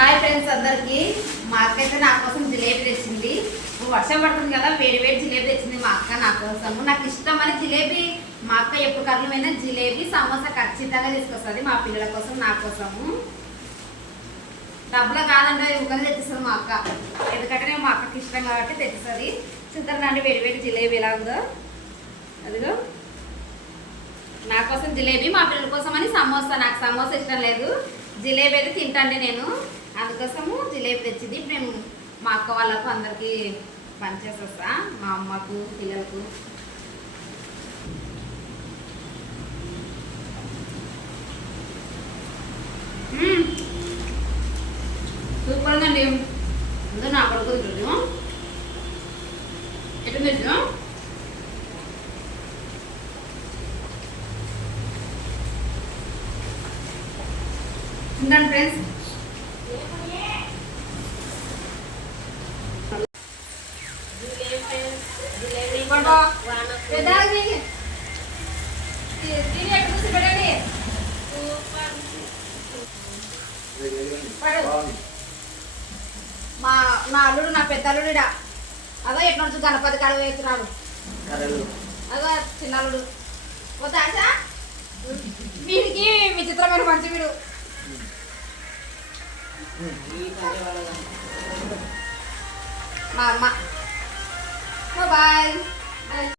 Hi friends అందరికి. మా అక్క అయితే నా కోసం జిలేబీ తెచ్చింది. వర్షం పడుతుంది కదా, వేడి వేడి జిలేబీ తెచ్చింది మా అక్క నా కోసము. నాకు ఇష్టమని జిలేబీ మా అక్క ఎప్పుడు కర్రలమైనా జిలేబీ సమోసా ఖచ్చితంగా తీసుకొస్తుంది మా పిల్లల కోసం నా కోసము. డబ్బులు కాదంటే ఉగాది తెచ్చిస్తుంది మా అక్క, ఎందుకంటే నేను మా అక్కకి ఇష్టం కాబట్టి తెచ్చిస్తుంది. చూద్దాం వేడి వేడి జిలేబీ ఎలా ఉందో. అదిగో నా కోసం జిలేబీ, మా పిల్లల కోసం అని సమోసా. నాకు సమోసా ఇష్టం లేదు, జిలేబీ అయితే తింటాండి నేను, అందుకోసము జిలేబీ తెచ్చింది. ఇప్పుడు నేను మా అక్క వాళ్ళకు అందరికీ పంచేసి వస్తా, మా అమ్మకు పిల్లలకు. సూపర్ ఉందండి. అందరూ నా కొడుకు తింటారు. ఎటు తెచ్చు ఉంటాను ఫ్రెండ్స్. నా అల్లుడు, నా పెద్ద అల్లుడు అదో ఎట్లా నుంచి గణపతి కాడ వేస్తున్నాడు. అదో చిన్న అల్లుడు వద్దా వీడికి విచిత్రమైన మంచి వీడు. మా అమ్మ బాయ్.